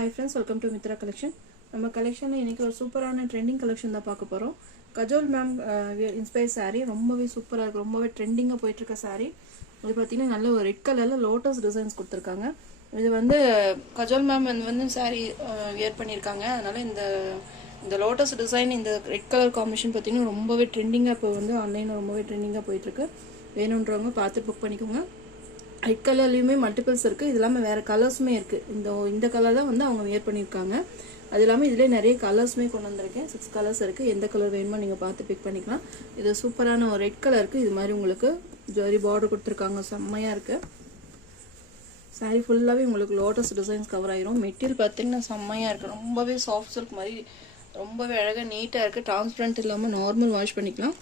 Hi friends, welcome to Mitra collection. நம்ம கலெக்ஷன்ல இன்னைக்கு ஒரு சூப்பரான ட்ரெண்டிங் கலெக்ஷன் தான் பார்க்க போறோம். கஜோல் மேம் இன்ஸ்பயர் saree ரொம்பவே சூப்பரா இருக்கு. ரொம்பவே ட்ரெண்டிங்கா போயிட்டு இருக்க saree. இது பாத்தீங்கன்னா நல்ல ஒரு ரெட் கலர்ல லோட்டஸ் டிசைன்ஸ் கொடுத்திருக்காங்க. இது வந்து கஜோல் மேம் வந்து saree வியர் பண்ணிருக்காங்க. அதனால இந்த லோட்டஸ் டிசைன் இந்த ரெட் கலர் காம்பினேஷன் பாத்தீங்கன்னா ரொம்பவே ட்ரெண்டிங்கா இப்போ வந்து ஆன்லைன்ல ரொம்பவே ட்ரெண்டிங்கா போயிட்டு இருக்கு. வேணும்ன்றவங்க பார்த்து புக் பண்ணிக்கோங்க. ரெட் கலர்லயுமே மல்டிபிள்ஸ் இருக்கு. இது இல்லாம வேற கலர்ஸுமே இருக்கு. இந்த கலர் தான் வந்து அவங்க வியர் பண்ணிருக்காங்க. அது இல்லாம இதுல நிறைய கலர்ஸ்மே கொண்டு வந்திருக்கேன். 6 கலர்ஸ் இருக்கு. எந்த கலர் வேணுமோ நீங்க பார்த்து பிக் பண்ணிக்கலாம். இது சூப்பரான ஒரு ரெட் கலருக்கு இது மாதிரி உங்களுக்கு ஜரி பார்டர் கொடுத்திருக்காங்க. செம்மையா இருக்கு. saree ஃபுல்லாவே உங்களுக்கு லோட்டஸ் டிசைன்ஸ் கவர் ஆயிரும். மெட்டீரியல் பாத்தீங்கன்னா செம்மையா இருக்கு. ரொம்பவே சாஃப்ட் சில்க் மாதிரி ரொம்பவே அழகா நீட்டா இருக்கு. டிரான்ஸ்பரண்ட் இல்லாம நார்மல் வாஷ் பண்ணிக்கலாம்.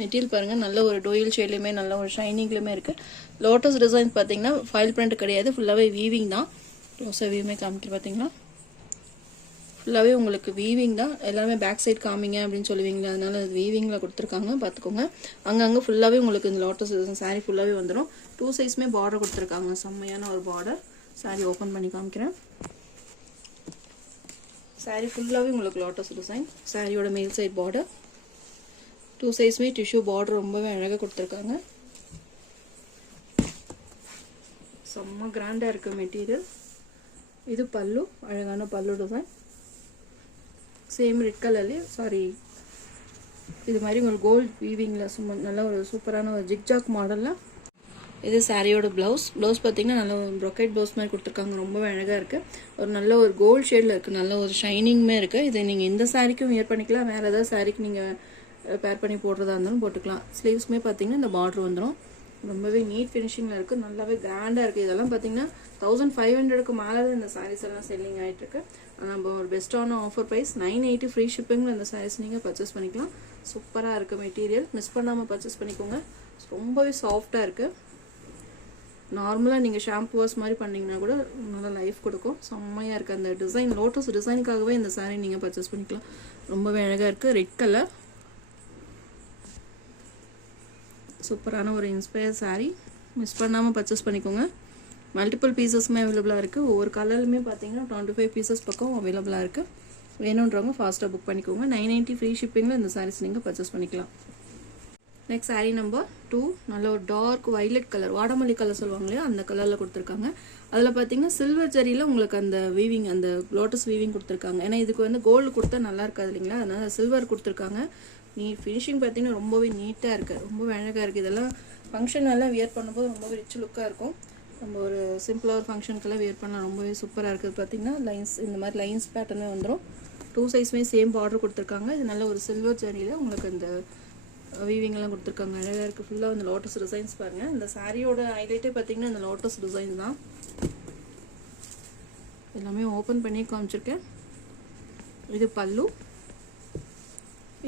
மெட்டீரியல் பாருங்க நல்ல ஒரு டோயல் ஷேட்லயுமே நல்ல ஒரு ஷைனிங்லயுமே இருக்கு. லோட்டஸ் டிசைன் பாத்தீங்கன்னா ஃபைல் பிரிண்ட் கிடையாது. ஃபுல்லாவே வீவிங் தான். ரோசா வீவுமே காமிக்க பாத்தீங்கன்னா ஃபுல்லாவே உங்களுக்கு வீவிங் தான். எல்லாமே பேக் சைடு காமிங்க அப்படின்னு சொல்லுவீங்களா, அதனால அது வீவிங்ல கொடுத்துருக்காங்க. பாத்துக்கோங்க. அங்கங்க ஃபுல்லாவே உங்களுக்கு இந்த லோட்டஸ் டிசைன் saree ஃபுல்லாவே வந்துடும். 2 சைஸ்மே பார்டர் கொடுத்துருக்காங்க. செம்மையான ஒரு பார்டர். saree ஓபன் பண்ணி காமிக்கிறேன். saree ஃபுல்லாவே உங்களுக்கு லோட்டஸ் டிசைன். சாரியோட மேல் சைடு பார்டர் 2 சைஸ்மே டிஷ்யூ பார்டர் ரொம்பவே அழகா கொடுத்திருக்காங்க. செம்ம கிராண்டா இருக்கு மெட்டீரியல். இது பல்லு, அழகான பல்லு டிசைன். சேம் ரெட் கலர்லயே இது மாதிரி உங்களுக்கு கோல்ட் வீவிங்ல சும்மா நல்ல ஒரு சூப்பரான ஒரு ஜிக்ஜாக் மாடல்ல. இது சாரியோட பிளவுஸ் பாத்தீங்கன்னா நல்ல ஒரு ப்ரொக்கைட் பிளவுஸ் மாதிரி கொடுத்துருக்காங்க. ரொம்பவே அழகா இருக்கு. ஒரு நல்ல ஒரு கோல்ட் ஷேட்ல இருக்கு. நல்ல ஒரு ஷைனிங்மே இருக்கு. இது நீங்க இந்த சாரிக்கும் வியர் பண்ணிக்கலாம். வேற ஏதாவது சாரிக்கு நீங்க பேர் பண்ணி போடுறதா இருந்தாலும் போட்டுக்கலாம். ஸ்லீவ்ஸ்மே பார்த்தீங்கன்னா இந்த பார்டர் வந்துடும். ரொம்பவே நீட் ஃபினிஷிங்கில் இருக்குது. நல்லாவே கிராண்டாக இருக்குது. இதெல்லாம் பார்த்தீங்கன்னா 1500க்கு மேலே இந்த சாரீஸ் எல்லாம் செல்லிங் ஆகிட்டு இருக்கு. நம்ம ஒரு பெஸ்ட்டான ஆஃபர் ப்ரைஸ் 980 ஃப்ரீ ஷிப்பிங்கில் இந்த சாரீஸ் நீங்கள் பர்ச்சேஸ் பண்ணிக்கலாம். சூப்பராக இருக்குது மெட்டீரியல். மிஸ் பண்ணாமல் பர்ச்சேஸ் பண்ணிக்கோங்க. ரொம்பவே சாஃப்டாக இருக்குது. நார்மலாக நீங்கள் ஷாம்பு வாஷ் மாதிரி பண்ணிங்கன்னா கூட நல்லா லைஃப் கொடுக்கும். செம்மையாக இருக்குது. அந்த டிசைன் லோட்டஸ் டிசைனுக்காகவே இந்த சாரீ நீங்கள் பர்ச்சேஸ் பண்ணிக்கலாம். ரொம்பவே அழகாக இருக்குது. ரெட் கலர் சூப்பரான ஒரு இன்ஸ்பயர் saree. மிஸ் பண்ணாமல் பர்ச்சேஸ் பண்ணிக்கோங்க. மல்டிபிள் பீசஸ்மே அவைலபிளாக இருக்குது. ஒவ்வொரு கலர்லுமே பார்த்தீங்கன்னா 25 பீசஸ் பக்கம் அவைலபிளாக இருக்குது. வேணுன்றவங்க ஃபாஸ்ட்டாக புக் பண்ணிக்கோங்க. 990 ஃப்ரீ ஷிப்பிங்கில் இந்த சாரீஸ் நீங்கள் பர்ச்சேஸ் பண்ணிக்கலாம். நெக்ஸ்ட் saree நம்பர் 2 நல்ல ஒரு டார்க் வைலட் கலர், வாடாமல்லி கலர் சொல்லுவாங்க இல்லையா, அந்த கலரில் கொடுத்துருக்காங்க. அதில் பார்த்தீங்கன்னா சில்வர் ஜரியில் உங்களுக்கு அந்த வீவிங், அந்த லோட்டஸ் வீவிங் கொடுத்துருக்காங்க. ஏன்னா இதுக்கு வந்து கோல்டு கொடுத்தா நல்லா இருக்காது இல்லைங்களா, அதனால சில்வர் கொடுத்துருக்காங்க. ஃபினிஷிங் பார்த்தீங்கன்னா ரொம்பவே நீட்டாக இருக்குது. ரொம்பவே அழகாக இருக்குது. இதெல்லாம் ஃபங்க்ஷன் எல்லாம் வியர் பண்ணும்போது ரொம்பவே ரிச் லுக்காக இருக்கும். நம்ம ஒரு சிம்பிளாக ஒரு ஃபங்க்ஷனுக்கெல்லாம் வியர் பண்ணலாம். ரொம்பவே சூப்பராக இருக்குது. பார்த்தீங்கன்னா லைன்ஸ் இந்த மாதிரி லைன்ஸ் பேட்டர்னே வந்துடும். 2 சைஸ்மே சேம் பார்டர் கொடுத்துருக்காங்க. இது நல்ல ஒரு சில்வர் ஜரியில் உங்களுக்கு இந்த வீவிங்லாம் கொடுத்துருக்காங்க. அழகாக இருக்குது. ஃபுல்லாக இந்த லோட்டஸ் டிசைன்ஸ் பாருங்கள். இந்த சாரியோட ஹைலைட்டே பார்த்தீங்கன்னா இந்த லோட்டஸ் டிசைன் தான். எல்லாமே ஓப்பன் பண்ணி காமிச்சிருக்கேன். இது பல்லு,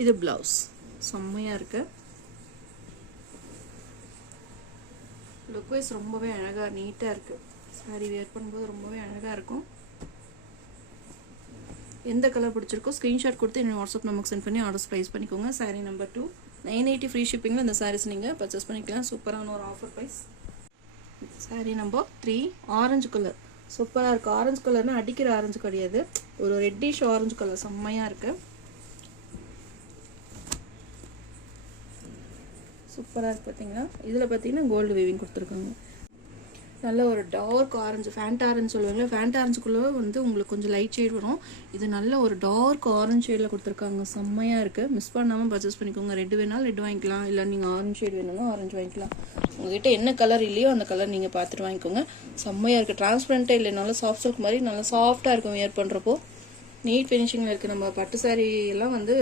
இது பிளவுஸ். செம்மையா இருக்கு. லுக் வைஸ் ரொம்பவே அழகா நீட்டா இருக்கு. சாரி வியர் பண்ணும்போது ரொம்பவே அழகா இருக்கும். எந்த கலர் பிடிச்சிருக்கோ ஸ்கிரீன்ஷாட் கொடுத்து என்னோட வாட்ஸ்அப் நம்பருக்கு சென்ட் பண்ணி ஆர்டர்ஸ் ப்ரைஸ் பண்ணிக்கோங்க. சாரி நம்பர் 2 980 ஃப்ரீ ஷிப்பிங்ல இந்த சாரீஸ் நீங்க பர்ச்சேஸ் பண்ணிக்கலாம். சூப்பரான ஒரு offer price. Sari number 3 orange colour. சூப்பரா இருக்கு. ஆரஞ்சு கலர்னா அடிக்கிற ஆரஞ்சு கிடையாது, ஒரு ரெட்டிஷ் ஆரஞ்சு கலர். செம்மையா இருக்கு. சூப்பராக இருக்குது. பார்த்தீங்கன்னா இதில் பார்த்தீங்கன்னா கோல்டு வீவிங் கொடுத்துருக்காங்க. நல்ல ஒரு டார்க் ஆரஞ்சு, ஃபேண்ட் ஆரஞ்சு சொல்லுவாங்க. ஃபேண்ட் ஆரஞ்சுக்குள்ளே வந்து உங்களுக்கு கொஞ்சம் லைட் ஷேட் வரும். இது நல்ல ஒரு டார்க் ஆரஞ்சு ஷேடில் கொடுத்துருக்காங்க. செம்மையாக இருக்குது. மிஸ் பண்ணாமல் பர்ச்சேஸ் பண்ணிக்கோங்க. ரெட் வேணாலும் ரெட் வாங்கிக்கலாம், இல்லை நீங்கள் ஆரஞ்சு ஷேட் வேணும்னா ஆரஞ்சு வாங்கிக்கலாம். உங்ககிட்ட என்ன கலர் இல்லையோ அந்த கலர் நீங்கள் பார்த்துட்டு வாங்கிக்கோங்க. செம்மையாக இருக்குது. டிரான்ஸ்பரண்ட்டாக இல்லைனாலும் சாஃப்ட் சில்க் மாதிரி நல்லா சாஃப்டாக இருக்கும் வியர் பண்ணுறப்போ. நீட் ஃபினிஷிங்கில் இருக்குது. நம்ம பட்டு சாரி எல்லாம் வந்து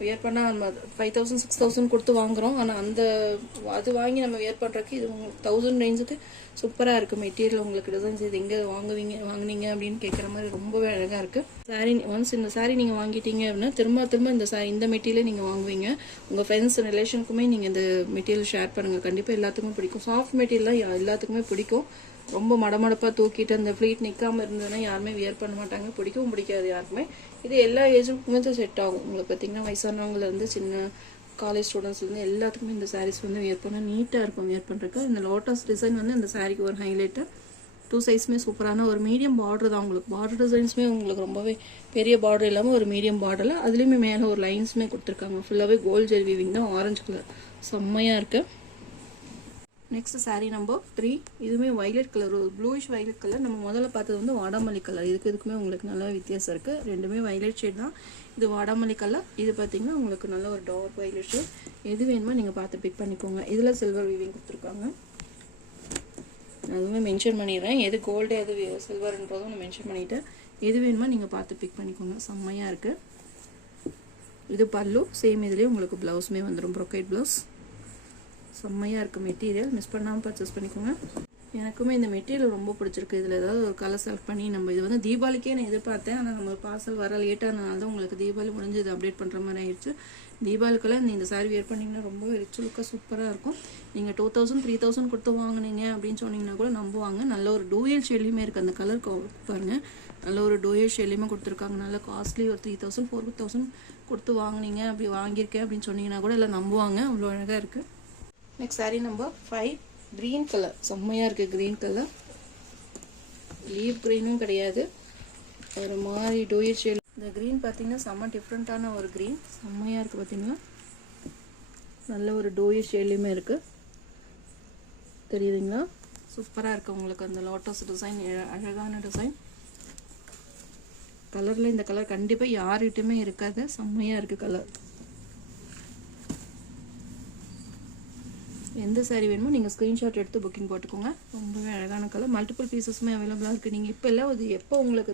வியர் பண்ணால் நம்ம 5000 6000 கொடுத்து வாங்குகிறோம். ஆனால் அது வாங்கி நம்ம வியர் பண்ணுறதுக்கு இது உங்களுக்கு 1000 ரேஞ்சுக்கு சூப்பராக இருக்குது. மெட்டீரியல் உங்களுக்கு டிசைன்ஸ் இது எங்கே வாங்குனீங்க அப்படின்னு கேட்குற மாதிரி ரொம்பவே அழகாக இருக்குது. சாரீ ஒன்ஸ் இந்த சாரீ நீங்கள் வாங்கிட்டீங்க அப்படின்னா திரும்ப இந்த மெட்டீரியலை நீங்கள் வாங்குவீங்க. உங்கள் ஃப்ரெண்ட்ஸ் ரிலேஷனுக்குமே நீங்கள் இந்த மெட்டீரியல் ஷேர் பண்ணுங்கள். கண்டிப்பாக எல்லாத்துக்குமே பிடிக்கும். சாஃப்ட் மெட்டீரியல்லாம் எல்லாத்துக்குமே பிடிக்கும். ரொம்ப மடமடப்பாக தூக்கிட்டு அந்த ஃப்ளீட் நிற்காமல் இருந்ததுன்னா யாருமே வியர் பண்ண மாட்டாங்க. பிடிக்கவும் பிடிக்காது யாருக்குமே. இது எல்லா ஏஜுக்குமே தான் செட் ஆகும். உங்களுக்கு பார்த்தீங்கன்னா வயசானவங்கலேருந்து சின்ன காலேஜ் ஸ்டூடெண்ட்ஸ்லேருந்து எல்லாத்துக்குமே இந்த சாரீஸ் வந்து வியர் பண்ண நீட்டாக இருக்கும் வியர் பண்ணுறதுக்கு. இந்த லோட்டஸ் டிசைன் வந்து இந்த சாரீக்கு ஒரு ஹைலைட்டு. டூ சைஸுமே சூப்பரான ஒரு மீடியம் பார்டர் தான் உங்களுக்கு. பார்டர் டிசைன்ஸுமே உங்களுக்கு ரொம்பவே பெரிய பார்டர் இல்லாமல் ஒரு மீடியம் பார்டரில் அதுலேயுமே மேலே ஒரு லைன்ஸுமே கொடுத்துருக்காங்க. ஃபுல்லாகவே கோல்ட் ஜெரி வீவிங் தான், ஆரஞ்சு கலர் செம்மையாக இருக்குது. Next sari number 3. இதுவுமே வைலட் கலர், ஒரு ப்ளூயிஷ் வைலட் கலர். நம்ம முதல்ல பார்த்தது வந்து வாடாமல்லி கலர். இதுக்குமே உங்களுக்கு நல்ல வித்தியாசம் இருக்குது. ரெண்டுமே வைலட் ஷேட் தான். இது வாடாமல்லி கலர், இது பார்த்தீங்கன்னா உங்களுக்கு நல்ல ஒரு டார்க் வைலட் ஷேட். எது வேணுமோ நீங்கள் பார்த்து பிக் பண்ணிக்கோங்க. இதில் சில்வர் வீவிங் கொடுத்துருக்காங்க. அதுவுமே மென்ஷன் பண்ணிடுறேன், எது கோல்டு எது சில்வர்ன்றதும் நான் மென்ஷன் பண்ணிவிட்டேன். எது வேணுமோ நீங்கள் பார்த்து பிக் பண்ணிக்கோங்க. செம்மையாக இருக்குது. இது பல்லு, சேம் இதுலேயே உங்களுக்கு ப்ளவுஸுமே வந்துடும், ப்ரொக்கைட் ப்ளவுஸ். செம்மையாக இருக்குது மெட்டீரியல், மிஸ் பண்ணாமல் பர்ச்சேஸ் பண்ணிக்கோங்க. எனக்குமே இந்த மெட்டீரியல் ரொம்ப பிடிச்சிருக்கு. இதில் ஏதாவது ஒரு கலர் செலக்ட் பண்ணி நம்ம இது வந்து தீபாவளிக்கே நான் எதிர்பார்த்தேன். ஆனால் நம்ம பார்சல் வர லேட்டானதுனால தான் உங்களுக்கு தீபாவளி முடிஞ்சு இது அப்டேட் பண்ணுற மாதிரி ஆயிடுச்சு. தீபாவளிக்கெல்லாம் இந்த சாரீ வேர் பண்ணிங்கன்னா ரொம்ப ரிச் லுக்காக சூப்பராக இருக்கும். நீங்கள் 2000 3000 கொடுத்து வாங்கினீங்க அப்படின்னு சொன்னீங்கன்னா கூட நம்புவாங்க. நல்ல ஒரு டூயல் ஷேட்லேயுமே இருக்குது. அந்த கலர் பாருங்கள், நல்ல ஒரு டூயல் ஷேட்லேயுமே கொடுத்துருக்காங்க. நல்ல காஸ்ட்லி, ஒரு 3000 4000 கொடுத்து வாங்கினீங்க, அப்படி வாங்கியிருக்கேன் அப்படின்னு சொன்னீங்கன்னா கூட எல்லாம் நம்புவாங்க. அவ்வளோ அழகாக இருக்குது. Next sari number 5. Green colour செம்மையாக இருக்குது. க்ரீன் கலர், லீவ் க்ரீனும் கிடையாது, ஒரு மாதிரி டூயல் ஷேட். இந்த க்ரீன் பார்த்தீங்கன்னா செம்ம டிஃப்ரெண்ட்டான ஒரு க்ரீன், செம்மையாக இருக்குது. பார்த்தீங்கன்னா நல்ல ஒரு டூயல் ஷேட்லேயுமே இருக்குது, தெரியுதுங்களா? சூப்பராக இருக்குது. உங்களுக்கு அந்த லோட்டஸ் டிசைன் அழகான டிசைன். கலரில் இந்த கலர் கண்டிப்பாக யார்கிட்டையுமே இருக்காது. செம்மையாக இருக்குது கலர். எந்த சாரீ வேணுமோ நீங்கள் ஸ்க்ரீன்ஷாட் எடுத்து புக்கிங் போட்டுக்கோங்க. ரொம்பவே அழகான கலர். மல்டிபிள் பீசஸுமே அவைலபிளாக இருக்குது. நீங்கள் இப்போ இல்லை, அது எப்போ உங்களுக்கு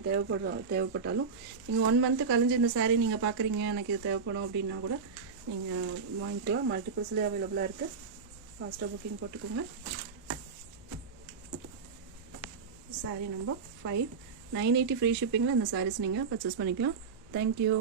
தேவைப்பட்டாலும் நீங்கள் 1 மந்த்து கழிஞ்சு இந்த சாரீ நீங்கள் பார்க்குறீங்க, எனக்கு இது தேவைப்படும் அப்படின்னா கூட நீங்கள் வாங்கிக்கலாம். மல்டிபிள்ஸ்லேயே அவைலபிளாக இருக்குது. ஃபாஸ்ட்டாக புக்கிங் போட்டுக்கோங்க. சாரீ நம்பர் 5. 980 ஃப்ரீ ஷிப்பிங்கில் இந்த சாரீஸ் நீங்கள் பர்ச்சேஸ் பண்ணிக்கலாம். தேங்க்யூ.